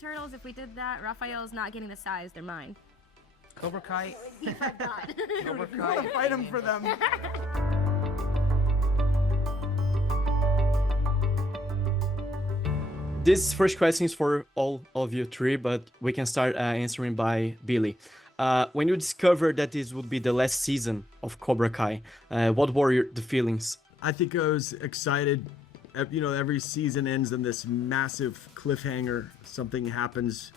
Turtles, if we did that, Raphael's not getting the size, they're mine. Cobra Kai. He forgot. Cobra You want to Kai. fight him for them. This first question is for all of you three, but we can start answering by Billy. When you discovered that this would be the last season of Cobra Kai, what were the feelings? I think I was excited. You know, every season ends in this massive cliffhanger. Something happens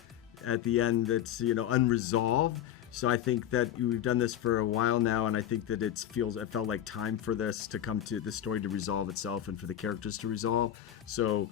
at the end that's, you know, unresolved. So I think that we've done this for a while now, and I think that it felt like time for this to come to the story to resolve itself and for the characters to resolve. So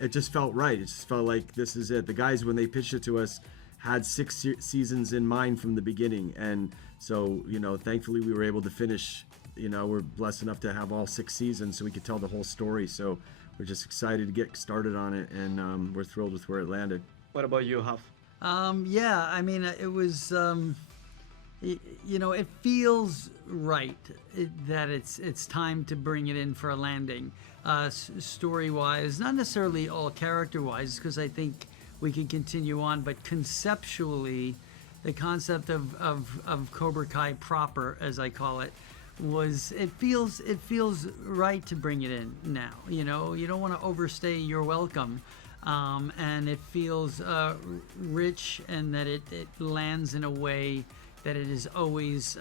it just felt right. It just felt like this is it. The guys, when they pitched it to us, had 6 seasons in mind from the beginning, and so, you know, thankfully we were able to finish. You know, we're blessed enough to have all 6 seasons, so we could tell the whole story. So we're just excited to get started on it, and we're thrilled with where it landed. What about you, Raf? Yeah, I mean, it was, you know, it feels right that it's time to bring it in for a landing, story-wise, not necessarily all character-wise, because I think we could continue on, but conceptually, the concept of Cobra Kai proper, as I call it, it feels right to bring it in now. You know, you don't want to overstay your welcome. And it feels rich, and that it lands in a way that it has always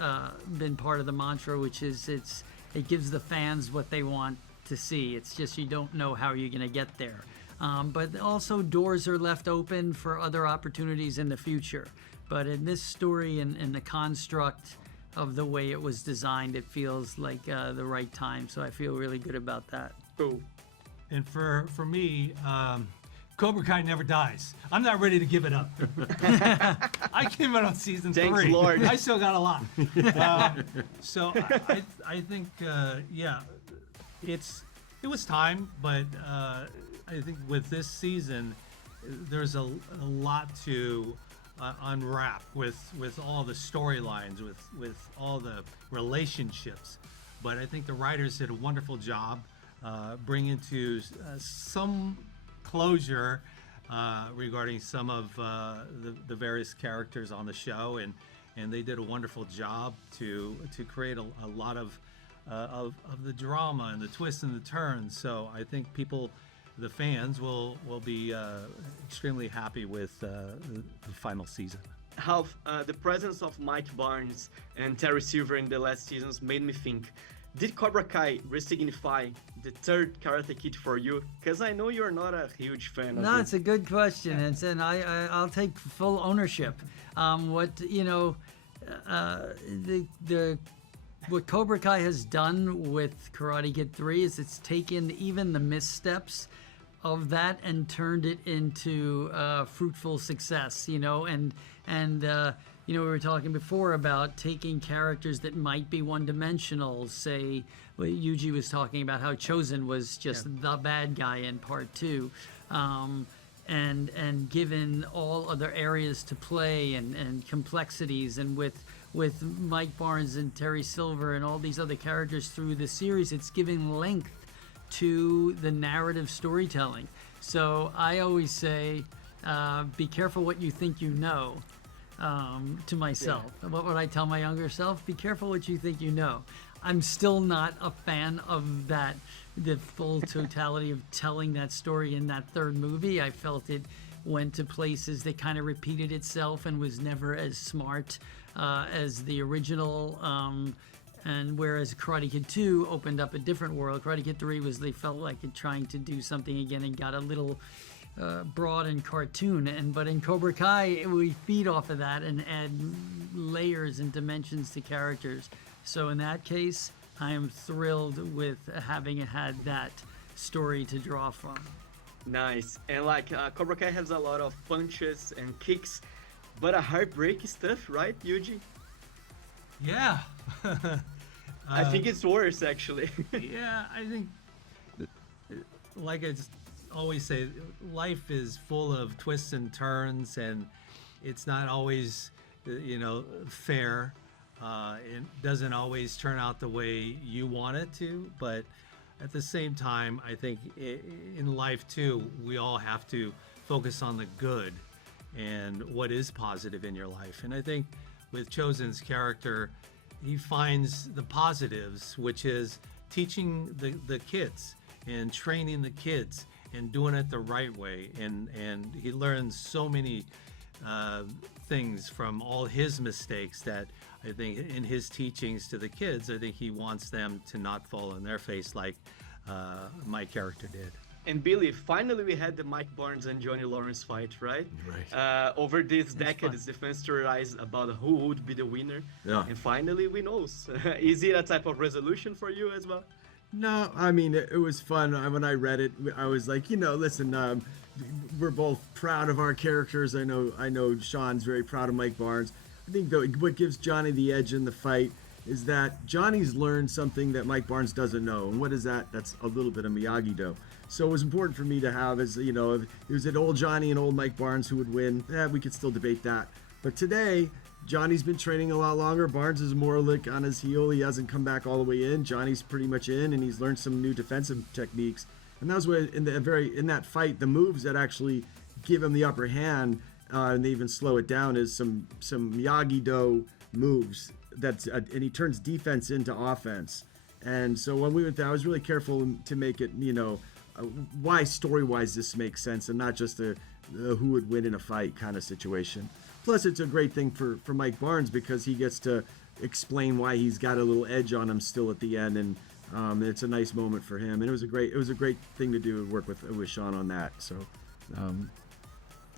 been part of the mantra, which is it gives the fans what they want to see. It's just you don't know how you're going to get there. But also doors are left open for other opportunities in the future. But in this story and the construct of the way it was designed, it feels like the right time. So I feel really good about that. Cool. And for me, Cobra Kai never dies. I'm not ready to give it up. I came out on season 3. Thanks, Lord. I still got a lot. So I think, yeah, it was time, but I think with this season, there's a lot to unwrap with all the storylines, with all the relationships. But I think the writers did a wonderful job bringing to some closure regarding some of the various characters on the show, and they did a wonderful job to create a lot of the drama and the twists and the turns. So I think the fans will be extremely happy with the final season. How the presence of Mike Barnes and Terry Silver in the last seasons made me think, did Cobra Kai re-signify the third Karate Kid for you? Because I know you're not a huge fan of No, it. it's a good question, and I'll take full ownership. What Cobra Kai has done with Karate Kid 3 is it's taken even the missteps of that and turned it into fruitful success, you know, and you know, we were talking before about taking characters that might be one-dimensional. Say, Yuji was talking about how Chosen was just the bad guy in part 2, and given all other areas to play and complexities, and with Mike Barnes and Terry Silver and all these other characters through the series, it's giving length to the narrative storytelling. So I always say, be careful what you think you know. To myself. Yeah. What would I tell my younger self? Be careful what you think you know. I'm still not a fan of that, the full totality of telling that story in that third movie. I felt it went to places that kind of repeated itself and was never as smart as the original. And whereas Karate Kid 2 opened up a different world, Karate Kid 3 they felt like it trying to do something again and got a little broad and cartoon, but in Cobra Kai we feed off of that and add layers and dimensions to characters. So in that case, I am thrilled with having had that story to draw from. Nice. And like Cobra Kai has a lot of punches and kicks, but a heartbreak stuff, right, Yuji? Yeah. I think it's worse, actually. Yeah, I think, like I always say, life is full of twists and turns, and it's not always, you know, fair. It doesn't always turn out the way you want it to, but at the same time, I think in life too, we all have to focus on the good and what is positive in your life. And I think with Chosen's character, he finds the positives, which is teaching the kids and training the kids and doing it the right way. And he learns so many things from all his mistakes that I think in his teachings to the kids, I think he wants them to not fall on their face like my character did. And Billy, finally we had the Mike Barnes and Johnny Lawrence fight, right? Right. Over these decades, the fans theorized about who would be the winner. Yeah. And finally we know. Is it a type of resolution for you as well? No, I mean, it was fun. When I read it, I was like, listen, we're both proud of our characters. I know Sean's very proud of Mike Barnes. I think though what gives Johnny the edge in the fight is that Johnny's learned something that Mike Barnes doesn't know. And what is that? That's a little bit of Miyagi-Do. So it was important for me to have, if it was an old Johnny and old Mike Barnes who would win, we could still debate that. But today, Johnny's been training a lot longer. Barnes is more like on his heel. He hasn't come back all the way in. Johnny's pretty much in, and he's learned some new defensive techniques. And that was what in that fight, the moves that actually give him the upper hand, and they even slow it down, is some Miyagi-Do moves. And he turns defense into offense. And so when we went there, I was really careful to make it, why story-wise this makes sense, and not just a who would win in a fight kind of situation. Plus, it's a great thing for Mike Barnes because he gets to explain why he's got a little edge on him still at the end, and it's a nice moment for him. And it was a great thing to do and work with Sean on that. So,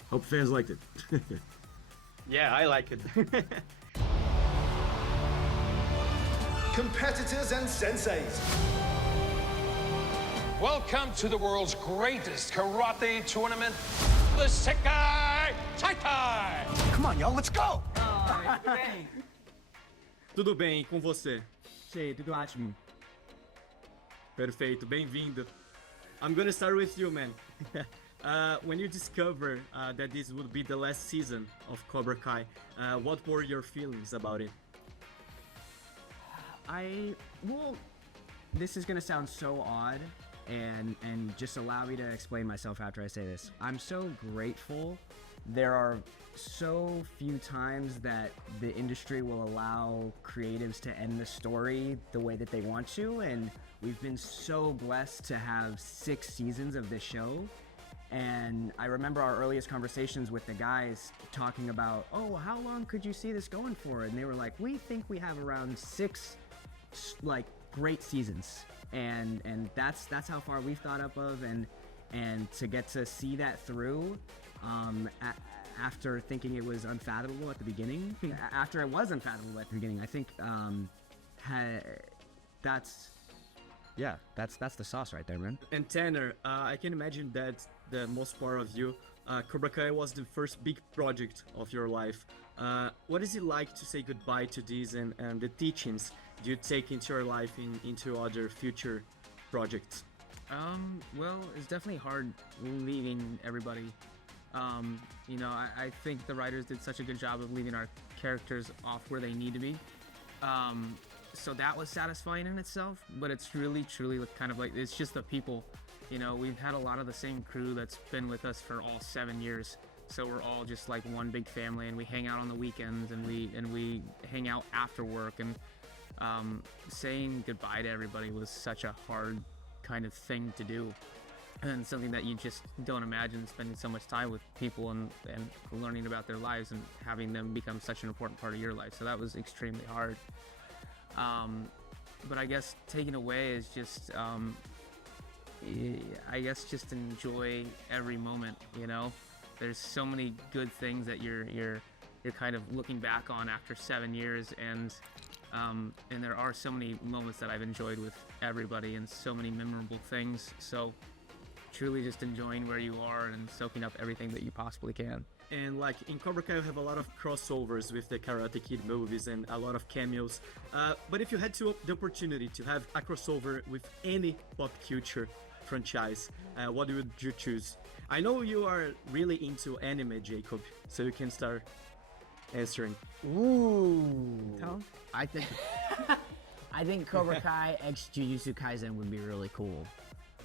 hope fans liked it. Yeah, I like it. Competitors and senseis. Welcome to the world's greatest karate tournament, the Sekai Taikai! Come on, y'all, let's go! Tudo bem, e com você? Sei, tudo ótimo. Perfeito, bem-vindo. I'm gonna start with you, man. When you discovered that this would be the last season of Cobra Kai, what were your feelings about it? This is gonna sound so odd, and just allow me to explain myself after I say this. I'm so grateful. There are so few times that the industry will allow creatives to end the story the way that they want to, and we've been so blessed to have 6 seasons of this show. And I remember our earliest conversations with the guys talking about, oh, how long could you see this going for? And they were like, we think we have around 6 great seasons, and that's how far we've thought up of, and to get to see that through after thinking it was unfathomable at the beginning, after it was unfathomable at the beginning, I think that's the sauce right there, man. And Tanner, I can imagine that the most part of you, Cobra Kai was the first big project of your life. What is it like to say goodbye to these and the teachings do you take into your life into other future projects? Well, it's definitely hard leaving everybody. I think the writers did such a good job of leaving our characters off where they need to be. So that was satisfying in itself, but it's really, truly kind of like, it's just the people. We've had a lot of the same crew that's been with us for all 7 years. So we're all just like one big family, and we hang out on the weekends, and we hang out after work, and saying goodbye to everybody was such a hard kind of thing to do, and something that you just don't imagine, spending so much time with people and learning about their lives and having them become such an important part of your life. So that was extremely hard. But I guess taking away is just just enjoy every moment. There's so many good things that you're kind of looking back on after 7 years, and there are so many moments that I've enjoyed with everybody, and so many memorable things. So truly just enjoying where you are and soaking up everything that you possibly can. And like in Cobra Kai, we have a lot of crossovers with the Karate Kid movies and a lot of cameos. But if you had the opportunity to have a crossover with any pop culture franchise, what would you choose? I know you are really into anime, Jacob, so you can start answering. Ooh. I think Cobra Kai x Jujutsu Kaisen would be really cool.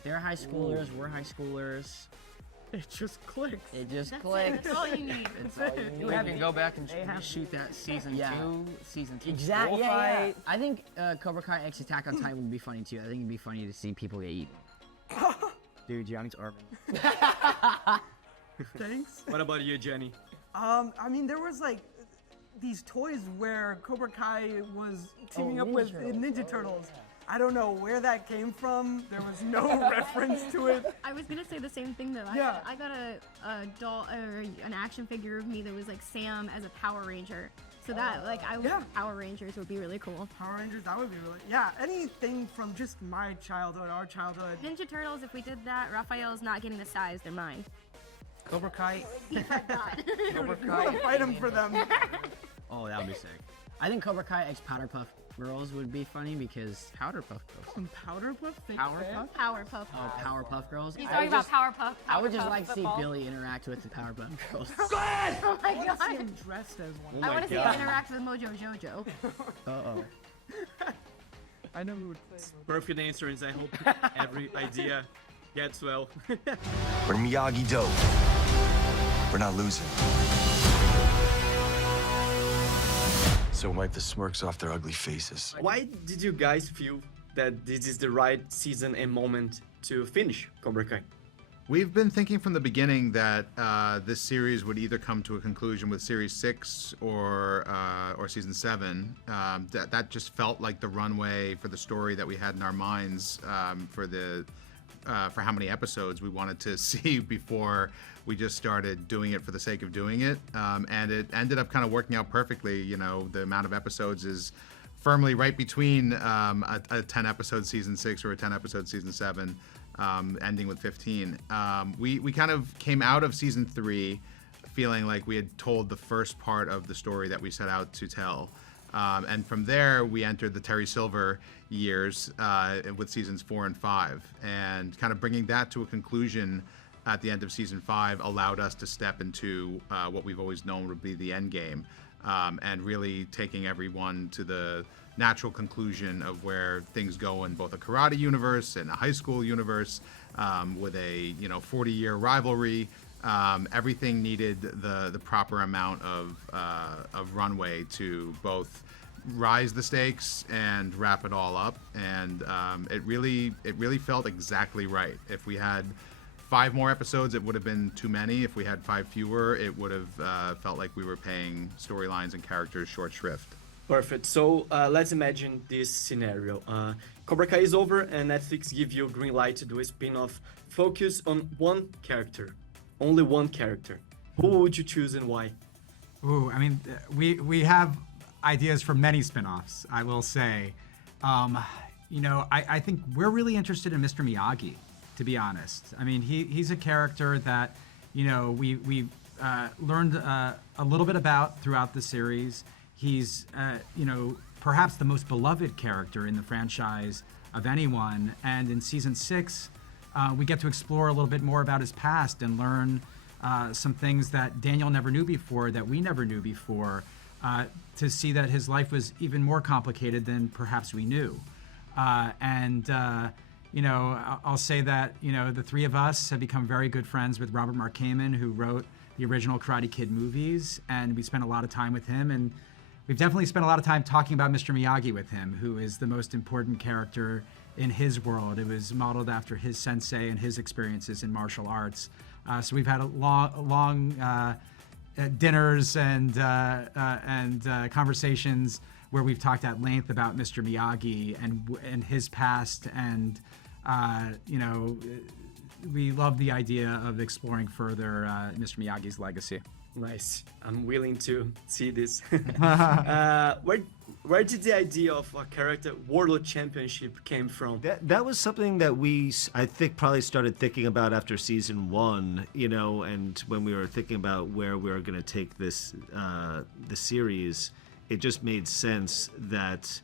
They're high schoolers, we're high schoolers. It just clicks. It just That's clicks. it. That's all you need. You have to go back and shoot that season Yeah. 2, season 2 Exactly. school Yeah, fight. yeah. I think Cobra Kai X Attack on Titan would be funny too. I think it'd be funny to see people get eaten. Dude, Johnny's Urban. Thanks. What about you, Jenny? I mean, there was like these toys where Cobra Kai was teaming up with Ninja Turtles. I don't know where that came from. There was no reference to it. I was gonna say the same thing though. Yeah. I got a doll or an action figure of me that was like Sam as a Power Ranger. So that Power Rangers would be really cool. Power Rangers, that would be really, yeah, anything from just my childhood, our childhood. Ninja Turtles, if we did that, Raphael's not getting the size, they're mine. Cobra Kai. Cobra Kai. Fight him for them. Oh, that would be sick. I think Cobra Kai X Powderpuff Girls would be funny because Powderpuff Girls. Some Powderpuff? Powerpuff? Powerpuff. Oh, Powerpuff Girls. He's I talking would about Powerpuff. I would just Powerpuff like to see football. Billy interact with the Powerpuff Girls. Oh my I see god. him dressed as one. Oh I my want to see God. him interact with Mojo Jojo. Uh-oh. I know who would play. Perfect answers. I hope every idea gets well. We're Miyagi-Do. We're not losing. So wipe the smirks off their ugly faces. Why did you guys feel that this is the right season and moment to finish Cobra Kai? We've been thinking from the beginning that this series would either come to a conclusion with Series 6 or Season 7. That just felt like the runway for the story that we had in our minds for how many episodes we wanted to see before we just started doing it for the sake of doing it. And it ended up kind of working out perfectly. You know, the amount of episodes is firmly right between a 10-episode Season 6 or a 10-episode Season 7. Ending with 15. We kind of came out of Season 3 feeling like we had told the first part of the story that we set out to tell. And from there, we entered the Terry Silver years with Seasons 4 and 5. And kind of bringing that to a conclusion at the end of Season 5 allowed us to step into what we've always known would be the end game. And really taking everyone to the natural conclusion of where things go in both a karate universe and a high school universe, with a 40-year rivalry. Everything needed the proper amount of runway to both rise the stakes and wrap it all up, and it really felt exactly right. If we had 5 more episodes, it would have been too many. If we had 5 fewer, it would have felt like we were paying storylines and characters short shrift. Perfect. So let's imagine this scenario. Cobra Kai is over and Netflix give you green light to do a spin-off. Focus on one character. Only one character. Who would you choose and why? Ooh, I mean, we have ideas for many spin-offs, I will say. I think we're really interested in Mr. Miyagi, to be honest. I mean, he's a character that, we learned a little bit about throughout the series. He's, perhaps the most beloved character in the franchise of anyone. And in Season 6, we get to explore a little bit more about his past and learn some things that Daniel never knew before, that we never knew before, to see that his life was even more complicated than perhaps we knew. I'll say that, the three of us have become very good friends with Robert Mark Kamen, who wrote the original Karate Kid movies, and we spent a lot of time with him, and we've definitely spent a lot of time talking about Mr. Miyagi with him, who is the most important character in his world. It was modeled after his sensei and his experiences in martial arts. So we've had a long dinners and conversations where we've talked at length about Mr. Miyagi and his past, and we love the idea of exploring further Mr. Miyagi's legacy. Nice. I'm willing to see this. Where did the idea of a character World Championship came from? That was something that I think probably started thinking about after Season 1, and when we were thinking about where we were going to take this the series, it just made sense that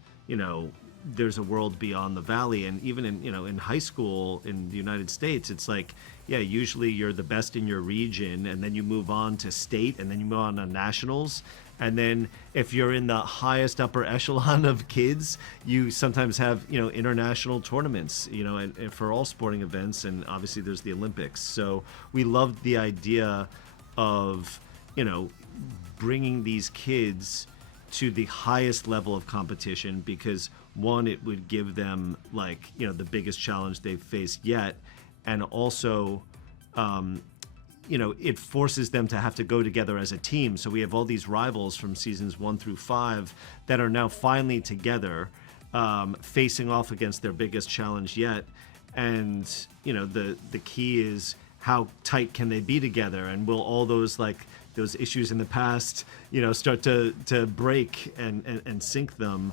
there's a world beyond the valley. And even in high school in the United States, it's like, yeah, usually you're the best in your region, and then you move on to state, and then you move on to nationals. And then if you're in the highest upper echelon of kids, you sometimes have, international tournaments, and for all sporting events. And obviously there's the Olympics. So we loved the idea of, bringing these kids to the highest level of competition, because one, it would give them the biggest challenge they've faced yet. And also, it forces them to have to go together as a team. So we have all these rivals from seasons 1 through 5 that are now finally together, facing off against their biggest challenge yet. And, the key is how tight can they be together? And will all those issues in the past, start to break and sink them?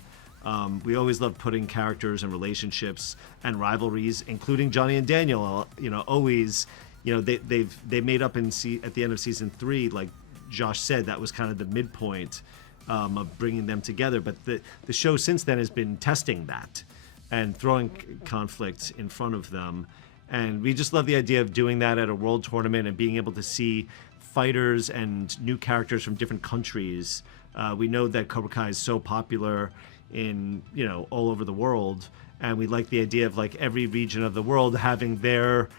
We always love putting characters and relationships and rivalries, including Johnny and Daniel, always, they made up at the end of season 3, like Josh said, that was kind of the midpoint of bringing them together. But the show since then has been testing that and throwing conflict in front of them. And we just love the idea of doing that at a world tournament and being able to see fighters and new characters from different countries. We know that Cobra Kai is so popular in, all over the world. And we like the idea of every region of the world having their,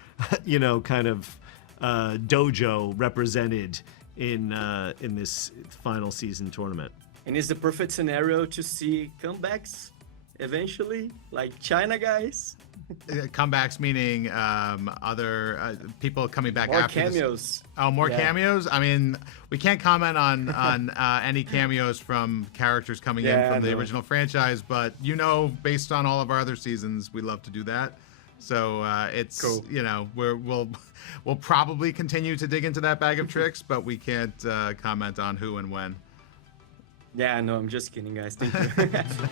kind of dojo represented in this final season tournament. And it's the perfect scenario to see comebacks eventually, like China guys. Comebacks meaning other people coming back more after cameos. More Yeah. cameos. I mean, we can't comment on any cameos from characters coming in from the original franchise, but based on all of our other seasons, we love to do that. So it's cool. We'll probably continue to dig into that bag of tricks, but we can't comment on who and when. Yeah, no, I'm just kidding, guys. Thank you.